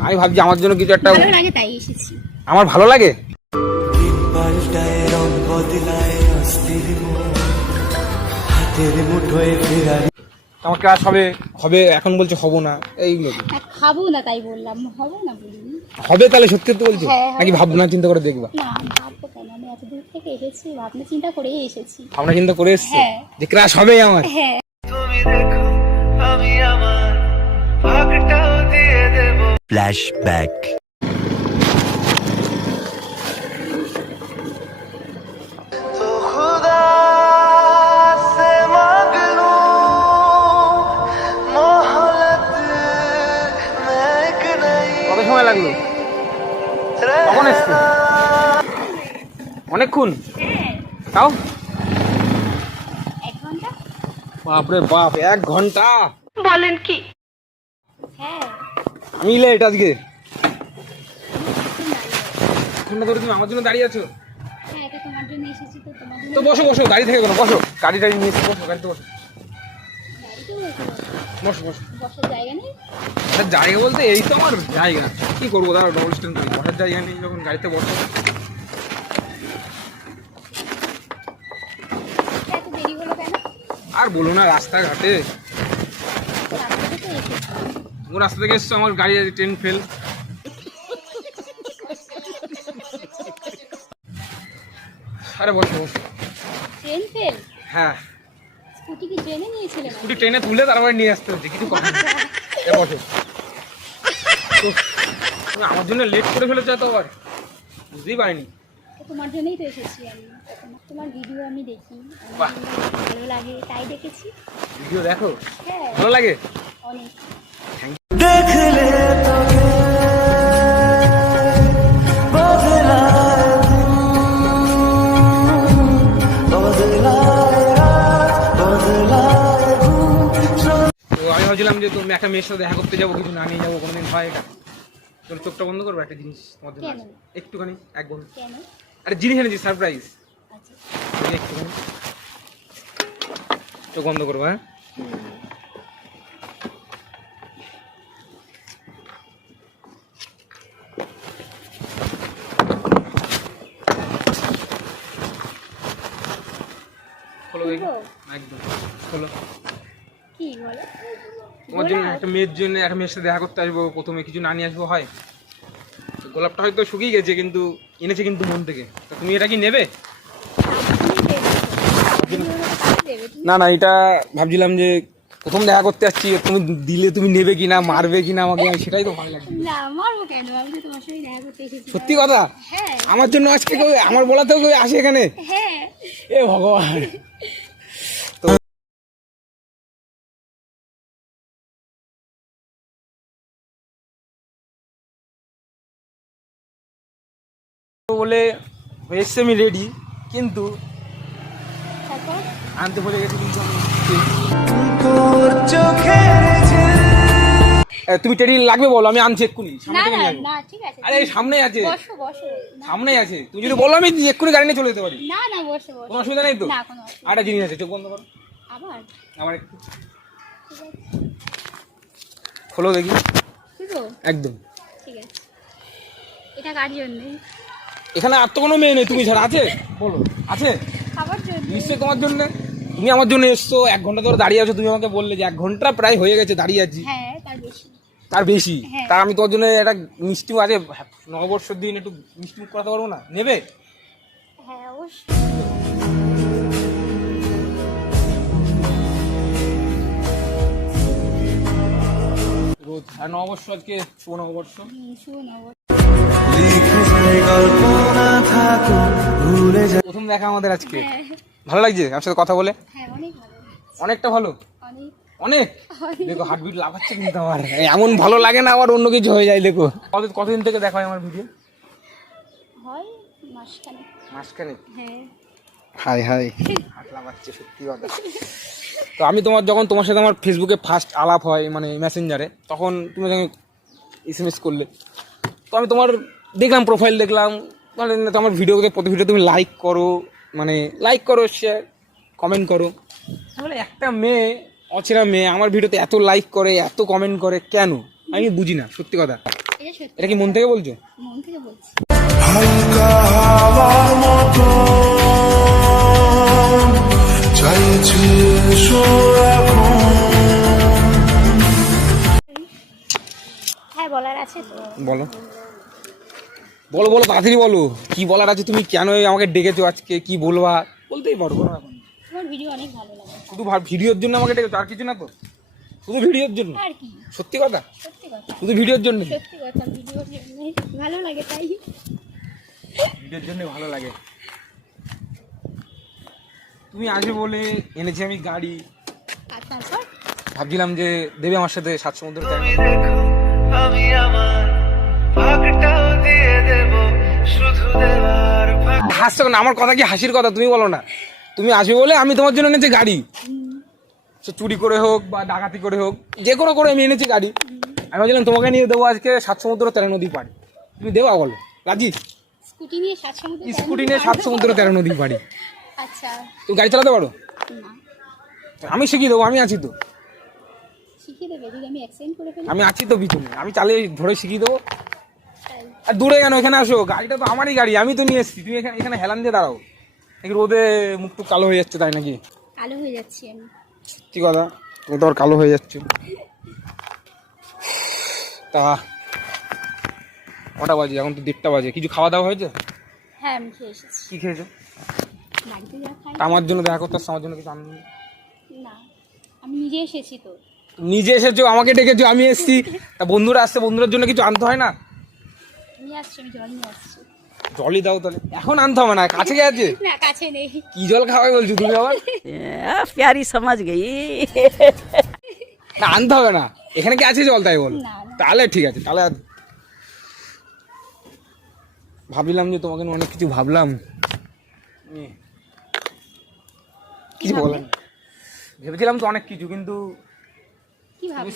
আমি ভাবছি আমার জন্য কিছু একটা ভালো লাগে তাই এসেছি। আমার ভালো লাগে? আমার ক্লাস হবে হবে এখন বলছে হব না এইগুলো কি? খাব না তাই বললাম হবে না বলিনি হবে তাহলে সত্যি তো বলছো? হ্যাঁ, নাকি ভাবনা চিন্তা করে দেখবা? না ভাববো কেন? আমি এত দূর থেকে এসেছি ভাবনা চিন্তা করেই এসেছি। ভাবনা চিন্তা করে এসছো? হ্যাঁ। যে ক্রাশ হবে আমার। হ্যাঁ। তুমি দেখো আমি আমার ভাগটাও দিয়ে দেব। Flashback. কত সময় লাগল? অনেকক্ষণ। তাও? বাপরে বাপ এক ঘণ্টা। বলেন কি? আমি লেট আজকে। ঘণ্টা ধরে তুমি আমার জন্য দাঁড়িয়ে আছো। হ্যাঁ এটা তোমার জন্য এসেছি তো তোমার জন্য তো বসো বসো দাঁড়িয়ে থেকে কোনো বসো গাড়ি টাড়ি নিয়ে বসো গাড়িতে বসো। বসো বসো। জায়গা নেই? বসার জায়গা বলতে এই তো আমার জায়গা। কি করব দাঁড়া ডবল স্ট্যান্ড করি। বসার জায়গা নেই যখন গাড়িতে বসো। এত দেরি হলো কেন? আর বলো না রাস্তাঘাটে। ও রাস্তা থেকে এসছো আমার গাড়ি ট্রেন ফেল আরে বসো বসো। ট্রেন ফেল হ্যাঁ। স্কুটি কি ট্রেনে নিয়েছিলে স্কুটি ট্রেনে তুলে তারপরে নিয়ে আসতে হচ্ছে কিছু কথা। এ বসো। আমার জন্য লেট করে ফেলেছো তো আবার। বুঝতেই পারিনি। তোমার জন্যই তো এসেছি আমি। তোমার- তোমার ভিডিও আমি দেখি। ভালো লাগে তাই দেখেছি। ভিডিও দেখো? হ্যাঁ। ভালো লাগে? অনেক। ভাবছিলাম যে তুমি একটা মেয়ের সাথে দেখা করতে যাব কিছু না নিয়ে যাব কোনোদিন হয় এটা? তোর চোখটা বন্ধ করব একটা জিনিস তোমার জন্য আছে। একটুখানি এক বন্ধু। একটা জিনিস এনেছি সারপ্রাইজ আচ্ছা। একটুখানি? চোখ বন্ধ করব হ্যাঁ? খোলো দেখি খুলবো? একদম। খোলো। কি বলো? তোমার জন্য একটা মেয়ের জন্য একটা মেয়ের সাথে দেখা করতে আসব প্রথমে কিছু না নিয়ে আসব হয়। তো গোলাপটা হয়তো শুকিয়ে গেছে কিন্তু এনেছে কিন্তু মন থেকে। তা তুমি এটা কি নেবে? না না এটা ভাবছিলাম যে প্রথম দেখা করতে আসছি তুমি দিলে তুমি নেবে কিনা মারবে কিনা আমাকে সেটাই তো ভালো লাগছে। না মারবো কেন? আমি তো তোমার সঙ্গে দেখা করতে এসেছি। সত্যি কথা? হ্যাঁ। আমার জন্য আজকে কেউ আমার বলাতেও কেউ আসে এখানে? হ্যাঁ। এ ভগবান। বলে হয়ে এসছে আমি রেডি কিন্তু আনতে বলে গেছি কিন্তু তুমি টেডি লাগবে বলো আমি আনছি এক্ষুনি সামনে আরে এই সামনেই আছে। সামনেই আছে। তুমি যদি বলো আমি এক্ষুনি গাড়ি নিয়ে চলে যেতে পারি। কোনো অসুবিধা নেই তো? আরেকটা জিনিস আছে চোখ বন্ধ করো। আমার একটু। খোলো দেখি। একদম। ঠিক আছে। এটা কার জন্য? এখানে আর তো কোনো মেয়ে নেই তুমি ছাড়া আছে? বলো। আছে? খাবার জন্য। নিশ্চয়ই তোমার জন্য? তুমি আমার জন্য এসছো এক ঘণ্টা ধরে দাঁড়িয়ে আছো তুমি আমাকে বললে যে এক ঘণ্টা প্রায় হয়ে গেছে দাঁড়িয়ে আছি। হ্যাঁ তার বেশি। তার বেশি? হ্যাঁ। আমি তোমার জন্য একটা মিষ্টি আছে নববর্ষের দিন একটু মিষ্টি মুখ করাতে পারব না? নেবে? হ্যাঁ রোজ আর নববর্ষ আজকে শুভ নববর্ষ। শুভ নববর্ষ। প্রথম দেখা আমাদের আজকে। ভালো লাগছে? আমার সাথে কথা বলে? হ্যাঁ অনেকটা ভালো? অনেক। দেখো হার্টবিট লাফাচ্ছে কিন্তু আমার। এমন ভালো লাগে না আবার অন্য কিছু হয়ে যায় দেখো। কত- কতদিন থেকে দেখা হয় আমার ভিডিও হয় মাসখানে মাসখানে হ্যাঁ। হাই হাই সত্যি কথা। তো আমি তোমার যখন তোমার সাথে আমার ফেসবুকে ফার্স্ট আলাপ হয় মানে মেসেঞ্জারে তখন তুমি এস এম এস করলে। তো আমি তোমার দেখলাম প্রোফাইল দেখলাম মানে তোমার ভিডিওতে প্রতি ভিডিও তুমি লাইক করো মানে লাইক করো শেয়ার কমেন্ট করো। তাহলে একটা মেয়ে অচেনা মেয়ে আমার ভিডিওতে এত লাইক করে এত কমেন্ট করে কেন? আমি বুঝি না সত্যি কথা। এটা কি মন থেকে বলছো? মন থেকে বলছি। হালকা হাওয়ার মতো চাইছে হ্যাঁ বলার আছে তো। বলো। বলো বলো তাড়াতাড়ি বলো। কি বলার আছে তুমি? কেন এই আমাকে ডেকেছো আজকে? কি বলবা? বলতেই পারো কোনো ব্যাপার না। তোমার ভিডিও অনেক ভালো লাগে। শুধু ভিডিওর জন্য আমাকে ডেকেছো? আর কিছু না তো? শুধু ভিডিওর জন্য? সত্যি কথা? শুধু ভিডিওর জন্য? ভিডিওর জন্য ভালো লাগে তাই। ভিডিওর জন্য ভালো লাগে। তুমি আসবে বলে এনেছি আমি গাড়ি। ভাবছিলাম যে দেবে আমার সাথে সাত সমুদ্র আমি আমার হাসছো না আমার কথা কি হাসির কথা? তুমি বলো না। তুমি আসবে বলে আমি তোমার জন্য এনেছি গাড়ি। সে চুরি করে হোক বা ডাকাতি করে হোক যে কোনো করে আমি এনেছি গাড়ি। আমি ভাবছিলাম তোমাকে নিয়ে দেবো আজকে সাত সমুদ্র তেরো নদী পাড়ি। তুমি দেবা বলো। রাজি? স্কুটি নিয়ে সাত সমুদ্র স্কুটি নিয়ে সাত সমুদ্র তেরো নদী পাড়ি। আচ্ছা। তুমি গাড়ি চালাতে পারো? আমি শিখিয়ে দেবো আমি আছি তো। আমি আছি তো পিছনে। আমি চালিয়ে ধরে শিখিয়ে দেবো। আর দূরে কেন? এখানে আসো। গাড়িটা তো আমারই গাড়ি আমি তো নিয়ে এসেছি। তুমি এখানে এখানে হেলান দিয়ে দাঁড়াও। নাকি রোদে মুখ টুক কালো হয়ে যাচ্ছে তাই নাকি? কালো হয়ে যাচ্ছি আমি। কি কথা তো আর কালো হয়ে যাচ্ছে। তা কটা বাজে? এখন তো দেড়টা বাজে। কিছু খাওয়া দাওয়া হয়েছে? হ্যাঁ আমি খেয়ে এসেছি। কি খেয়েছো? আমার জন্য দেখা করতে আমার জন্য কিছু আননি না? আমি নিজে এসেছি তো। নিজে এসেছ আমাকে ডেকেছো আমি এসেছি। তা বন্ধুরা আসছে বন্ধুদের জন্য কিছু আনতে হয় না? জলই দাও তাহলে। এখন আনতে হবে না কাছে আছে? না কাছে নেই। কি জল খাওয়াই বলছো তুমি আবার? প্যারি সমাজ গেই। না আনতে হবে না। এখানে কি আছে জল তাই বল? তাহলে ঠিক আছে তাহলে ভাবিলাম যে তোমাকে অনেক কিছু ভাবলাম। কিছু বলেন ভেবেছিলাম তো অনেক কিছু কিন্তু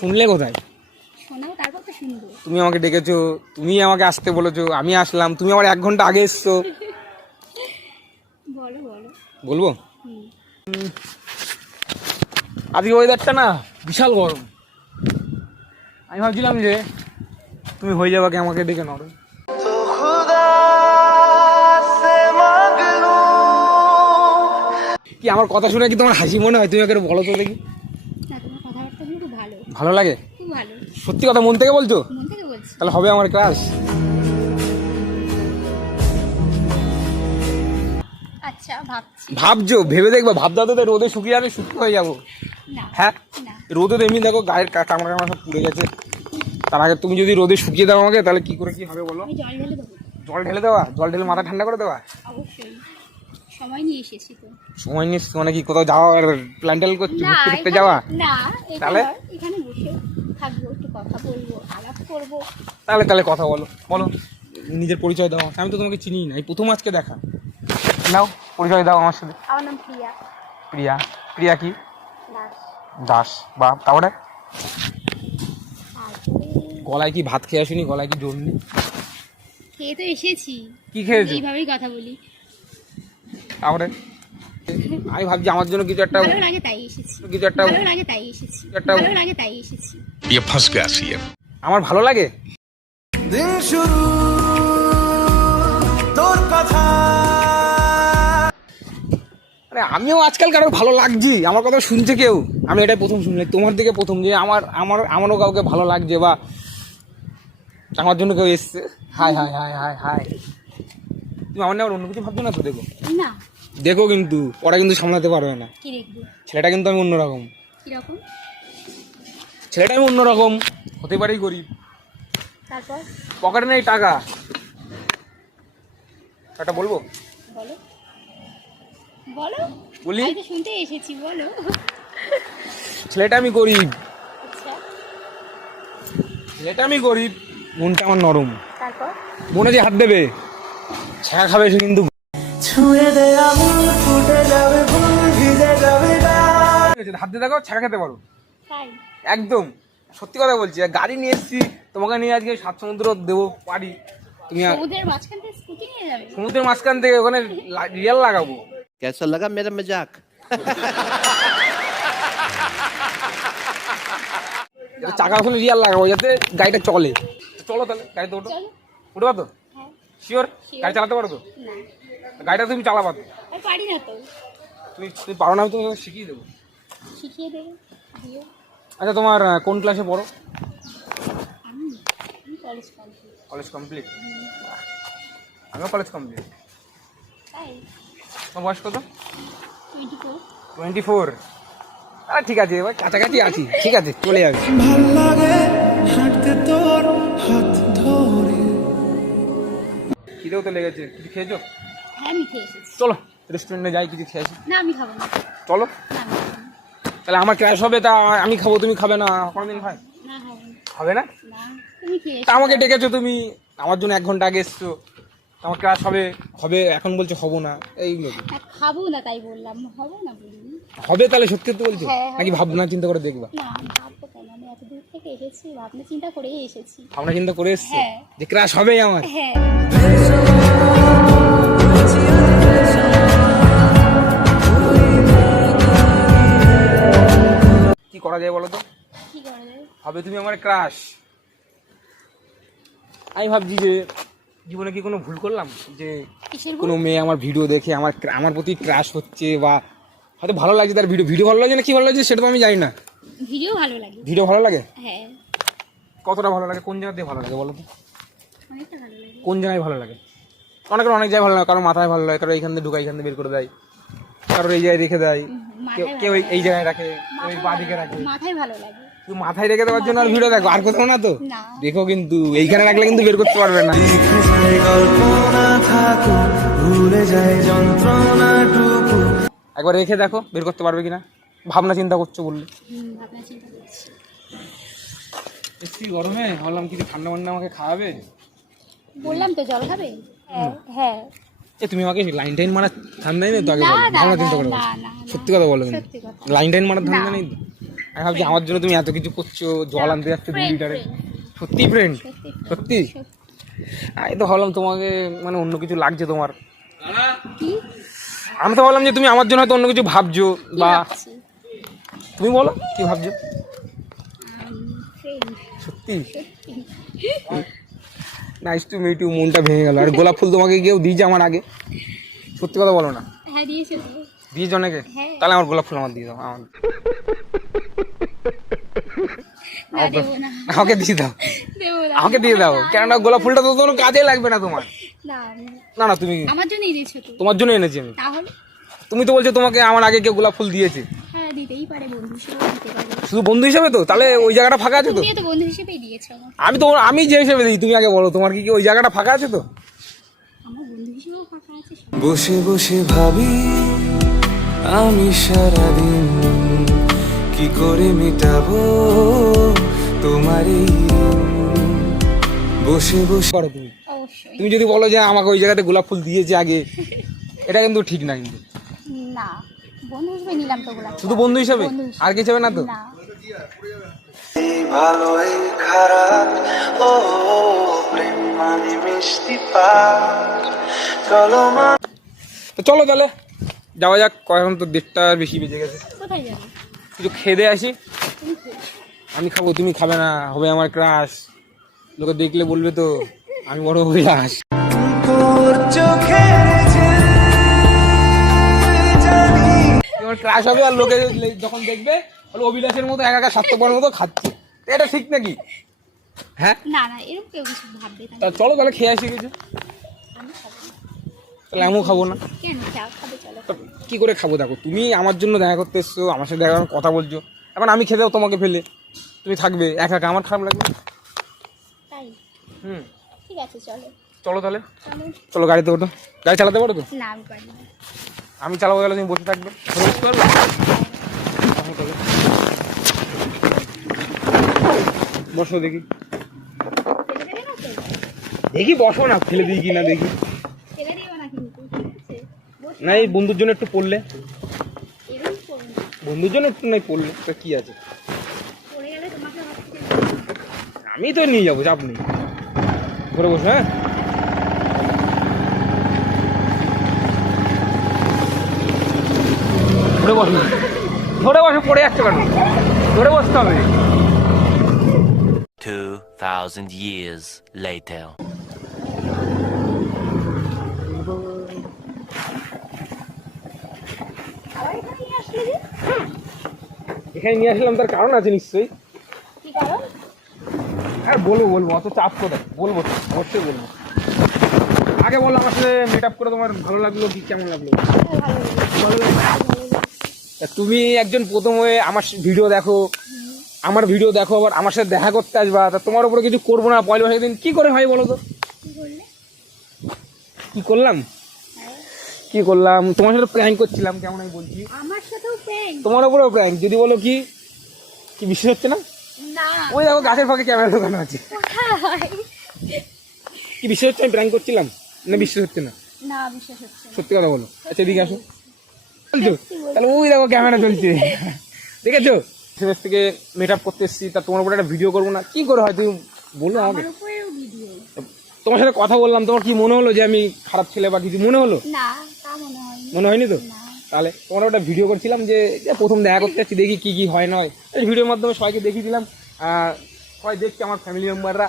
শুনলে কোথায়? শোনাও তারপর তো শুনব। তুমি আমাকে ডেকেছো তুমি আমাকে আসতে বলেছ আমি আসলাম তুমি আমার এক ঘণ্টা আগে এসছো। বলো বলো। বলব? আজকে ওয়েদারটা না বিশাল গরম। আমি ভাবছিলাম যে তুমি হয়ে যাবে কি আমাকে ডেকে लूं কি আমার কথা শুনে কি তোমার হাসি মনে হয়? তুমি ওকে বলো তো দেখি। ভালো। ভালো লাগে? সত্যি কথা মন থেকে বলছো? তাহলে হবে আমার ক্লাস আচ্ছা ভাবছ। ভেবে দেখব ভাবতে তো রোদে শুকিয়ে যাবে শুকিয়ে হয়ে যাব। হ্যাঁ? রোদে তো এমনি দেখো গায়ের কামড়া কামড়া সব পুড়ে গেছে। তার আগে তুমি যদি রোদে শুকিয়ে দাও আমাকে তাহলে কি করে কি হবে বলো? জল ঢেলে জল ঢেলে দেওয়া? জল ঢেলে মাথা ঠান্ডা করে দেওয়া? অবশ্যই। সময় নিয়ে এসেছি তো। সময় নিয়ে মানে কি কোথাও যাওয়ার প্ল্যান ট্যান করছ ঘুরতে ঘুরতে যাওয়া? না তাহলে? এখানে বসে থাকব একটু কথা বলব আলাপ করব। তাহলে তাহলে কথা বলো বলো নিজের পরিচয় দাও। আমি তো তোমাকে চিনি না এই প্রথম আজকে দেখা। নাও পরিচয় দাও আমার সাথে। আমার নাম প্রিয়া। প্রিয়া। প্রিয়া কি? দাস। দাস বা তারপরে? তারপরে গলায় কি ভাত খেয়ে আসুনি? গলায় কি জোর নেই? খেয়ে তো এসেছি। কি খেয়েছি? এইভাবেই কথা বলি। তারপরে আমি ভাবছি আমার জন্য কিছু একটা ভালো লাগে তাই এসেছি কিছু একটা ভালো লাগে তাই এসেছি একটা- ভালো লাগে তাই এসেছি ये फंस गया सीएम আমার ভালো লাগে দিন শুরু তোর কথা মানে আমিও আজকাল কারো ভালো লাগছি আমার কথা শুনছে কেউ আমি এটাই প্রথম শুনলাম তোমার দিকে প্রথম যে আমার আমার আমারও কাউকে ভালো লাগছে বা আমার জন্য কেউ এসছে hi hi hi hi hi তুমি আমার নেওয়ার অন্য কিছু ভাবছো না তো দেখো না দেখো কিন্তু পরে কিন্তু সামলাতে পারবে না। কি দেখব? ছেলেটা কিন্তু আমি অন্যরকম। কীরকম? ছেলেটা আমি অন্যরকম হতে পারেই গরিব। তারপর? পকেটে নেই টাকা। একটা বলব? বলো। বলো। বলি? আমি তো শুনতে এসেছি বলো। ছেলেটা আমি গরিব। আচ্ছা। ছেলেটা আমি গরিব মনটা আমার নরম। তারপর? মনে যে হাত দেবে। ছায়া খাবে সে কিন্তু ছুঁয়ে হাত দিয়ে দেখো ছাকা খেতে পারো। একদম। সত্যি কথা বলছি গাড়ি নিয়ে এসেছি তোমাকে নিয়ে আজকে সাত সমুদ্র দেবো পারি। তুমি সমুদ্রের মাঝখান থেকে ওখানে রিয়াল লাগাবো। কেসা লাগা মেরা মজাক? চাকা ওখানে রিয়াল লাগাবো যাতে গাড়িটা চলে। চলো তাহলে গাড়িতে ওঠো উঠবা তো? শিওর গাড়ি চালাতে পারো তো? গাড়িটা তুমি চালাবা তো। আমি পারি না তো। তুমি তুমি পারো না আমি তোমাকে শিখিয়ে দেবো। শিখিয়ে দেবে দিও। আচ্ছা তোমার আহ, কোন ক্লাসে পড়ো? আমি আমি কলেজ কমপ্লিট কলেজ কমপ্লিট আমিও কলেজ কমপ্লিট তাই? তোমার বয়স কত? টোয়েন্টি ফোর টোয়েন্টি ফোর আরে ঠিক আছে এবার কাছাকাছি আছি। ঠিক আছে চলে যাবে। ভালো লাগে হাঁটতে তোর হাত ধরে। খিদেও তো লেগেছে। কিছু খেয়েছো? আমি খেয়ে এসেছি। চলো রেস্টুরেন্টে যাই কিছু খেয়ে আসি। না আমি খাব না। চলো। তাহলে আমার ক্র্যাশ হবে তা আমি খাব তুমি খাবে না কোনোদিন হয়। হবে না? তা আমাকে ডেকেছো তুমি আমার জন্য এক ঘণ্টা আগে এসছো। তা আমার ক্র্যাশ হবে হবে এখন বলছো হব না এইগুলো কি? খাব না তাই বললাম। হবে না হবে তাহলে সত্যি তো বলছো? হ্যাঁ, নাকি ভাবনা চিন্তা করে দেখবা? ভাবনা চিন্তা করে এসছো? হ্যাঁ। যে ক্রাশ হবেই আমার। হ্যাঁ। কি করা যায় বলো তো? কি করা যায়? হবে তুমি আমার ক্রাশ আমি ভাবছি যে জীবনে কি কোনো ভুল করলাম? যে কিসের কোনো মেয়ে আমার ভিডিও দেখে আমার আমার প্রতি ক্রাশ হচ্ছে বা হয়তো ভালো লাগছে তার ভিডিও ভিডিও ভালো লাগছে না কি ভালো লাগছে সেটা তো আমি জানি না। ভিডিও ভালো লাগে। ভিডিও ভালো লাগে? হ্যাঁ। কতটা ভালো লাগে? কোন জায়গা দিয়ে ভালো লাগে বলো তো? অনেকটা কোন জায়গায় ভালো লাগে? অনেকের অনেক জায়গায় ভালো লাগে কারও মাথায় ভালো লাগে কারও এইখান থেকে ঢুকাই এখান থেকে বের করে দেয় কারোর এই জায়গায় রেখে দেয়। কেউ- এই- জায়গায় রাখে কেউ এই মাথায় দিকে রাখে। মাথায় ভালো লাগে। তুই মাথায় রেখে দেওয়ার জন্য আর ভিডিও দেখো আর কোথাও না তো? দেখো কিন্তু এইখানে রাখলে কিন্তু বের করতে পারবে না। ভুলে যায় যন্ত্রণাটুকু। একবার রেখে দেখো বের করতে পারবে কিনা। ভাবনা চিন্তা করছ বললে। হুম, ভাবনা চিন্তা করছি। এসছি গরমে ভাবলাম কিছু ঠান্ডা মান্ডা আমাকে খাওয়াবে। বললাম তো জল খাবে? হ্যাঁ হ্যাঁ। এ তুমি আমাকে লাইন টাইন মারা ধান্দা নেই তো? আগে ভাবনা চিন্তা করে। সত্যি কথা বলো লাইন টাইন মারার ধান্দা নেই আমি ভাবছি আমার জন্য তুমি এত কিছু করছ জল আনতে যাচ্ছে দু লিটারে। সত্যি ফ্রেন্ড সত্যি। আমি তো ভাবলাম তোমাকে মানে অন্য কিছু লাগছে তোমার। আমি তো ভাবলাম যে তুমি আমার জন্য হয়তো অন্য কিছু ভাবছ বা তুমি বলো কি ভাবছ? সত্যি। নাইস টু মিট ইউ মনটা ভেঙে গেল। আর গোলাপ ফুল তোমাকে কেউ দিয়েছে আমার আগে? সত্যি কথা বলো না। হ্যাঁ দিয়েছে অনেকে হ্যাঁ। তাহলে আমার গোলাপ ফুল আমার দিয়ে দাও আমার। আমাকে দিয়ে দাও। আমাকে দিয়ে দাও। কেননা গোলাপ ফুলটা তো কোনো কাজে লাগবে না তোমার। না না। তুমি আমার জন্যই দিয়েছ তোমার জন্য এনেছি আমি। তাহলে? তুমি তো বলছো তোমাকে আমার আগে কেউ গোলাপ ফুল দিয়েছে। হ্যাঁ দিতেই পারে বন্ধু হিসেবে দিতে পারে। শুধু বন্ধু হিসেবে তো? তাহলে ওই জায়গাটা ফাঁকা আছে তো? তুমিও তো বন্ধু হিসেবেই দিয়েছ আমি তো আমি যে হিসেবে দিই তুমি আগে বলো তোমার কি কি ওই জায়গাটা ফাঁকা আছে তো? আমার বন্ধু হিসেবেও ফাঁকা আছে বসে বসে ভাবি আমি সারাদিন কি করে মেটাবো তোমার এই? বসে বসে করো তুমি। অবশ্যই। তুমি যদি বলো যে আমাকে ওই জায়গাতে গোলাপ ফুল দিয়েছে আগে এটা কিন্তু ঠিক না কিন্তু। না। বন্ধু হিসেবে নিলাম তো গোলাপ শুধু বন্ধু হিসেবে? হিসেবে। আর কিছু হবে না তো? না। এই ভালো খারাপ ও প্রেম মানে মিষ্টি পার চলো মা। তো চলো তাহলে যাওয়া যাক কখন তো দেড়টা বেশি বেজে গেছে। কোথায় যাবে? কিছু খেয়ে দিয়ে আসি। আমি খাব তুমি খাবে না হবে আমার ক্রাশ। লোকে দেখলে বলবে তো আমি বড় অভিলাষ তোর তোমার ক্রাশ হবে আর লোকে যখন দেখবে বলে অভিলাষের মতো একা একা স্বার্থপরের মতো খাচ্ছে। এটা ঠিক নাকি? হ্যাঁ? না না এরকম কেউ কিছু ভাববে না। চলো তাহলে খেয়ে আসি কিছু। তাহলে আমিও খাব না। কি করে খাব দেখো তুমি আমার জন্য দেখা করতে এসছো আমার সাথে দেখা কথা বলছো। এখন আমি খেতেও তোমাকে ফেলে। তুমি থাকবে একা একা আমার খারাপ লাগবে তাই? হুম। ঠিক আছে চলো। চলো তাহলে। চলো গাড়িতে ওঠো। গাড়ি চালাতে পারো তো? না আমি পারি না। আমি চালাবো তাহলে তুমি বসে থাকবে। বসো দেখি। দেখি বসো না, ফেলে দিই কি না দেখি। না, এই বন্ধুর জন্য একটু পড়লে। বন্ধুর জন্য একটু নাই, পড়লে। তা কি আছে? গেলে আমি তো নিয়ে যাব, চাপ নেই। ধরে বসো হ্যাঁ? ধরে বসো। ধরে বসো পড়ে যাচ্ছে কেন? ধরে বসতে হবে। 2,000 years later. এখানে নিয়ে এখানে নিয়ে আসলাম তার কারণ আছে নিশ্চয়ই। কি কারণ? হ্যাঁ বলব বলব অত চাপ করে বলব অবশ্যই বলব। আগে বলো আমার সাথে মেট আপ করে তোমার ভালো লাগল কি কেমন লাগল। ভালো লাগল। তুমি একজন প্রথম হয়ে আমার ভিডিও দেখো আমার ভিডিও দেখো আবার আমার সাথে দেখা করতে আসবা। তা তোমার উপরে কিছু করব না পয়লা বৈশাখের দিন কি করে হয় বলো তো? কি করলাম? কি করলাম? তোমার সাথে প্র্যাঙ্ক করছিলাম কেমন আমি বলছি? আমার সাথেও প্রেম তোমার উপরেও প্র্যাঙ্ক যদি বলো কি? কি বিশ্বাস হচ্ছে না? ওই দেখো গাছের ফাঁকে ক্যামেরা দোকান আছে। কি বিশ্বাস হচ্ছে আমি প্র্যাঙ্ক করছিলাম? না বিশ্বাস হচ্ছে না? না বিশ্বাস হচ্ছে সত্যি কথা বলো। আচ্ছা এদিকে আসো। তাহলে ওই দেখো ক্যামেরা চলছে। থেকে মেট আপ করতে এসেছি তা তোমার উপরে একটা ভিডিও করব না? কি করে হয়? তুমি বলো আমাকে। আমার উপরেও ভিডিও তোমার সাথে কথা বললাম তোমার কি মনে হলো যে আমি খারাপ ছেলে বা কিছু মনে হলো? মনে হয়নি। তো? তাহলে তোমার একটা ভিডিও করছিলাম যে প্রথম দেখা করতে যাচ্ছি দেখি কি কি হয় নয় এই ভিডিওর মাধ্যমে সবাইকে দেখিয়ে দিলাম সবাই দেখছি আমার ফ্যামিলি মেম্বাররা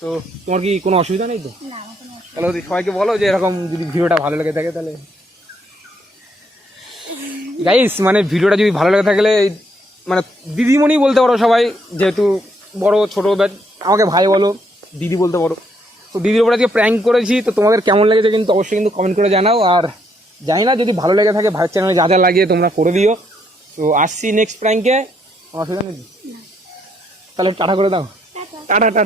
তো তোমার কি কোনো অসুবিধা নেই তো? না আমার কোনো অসুবিধা তাহলে সবাইকে বলো যে এরকম যদি ভিডিওটা ভালো লেগে থাকে তাহলে। গাইস মানে ভিডিওটা যদি ভালো লেগে থাকলে মানে দিদিমণি বলতে পারো সবাই যেহেতু বড় ছোট আমাকে ভাই বলো দিদি বলতে পারো। তো দিদির উপরে আজকে প্র্যাঙ্ক করেছি তো তোমাদের কেমন লেগেছে কিন্তু অবশ্যই কিন্তু কমেন্ট করে জানাও। আর জানি না যদি ভালো লেগে থাকে ভাইয়ের চ্যানেলে যা যা লাগিয়ে তোমরা করে দিও। তো আসছি নেক্সট প্র্যাঙ্কে অসুবিধা নেই তাহলে টাটা করে দাও। Tata tata.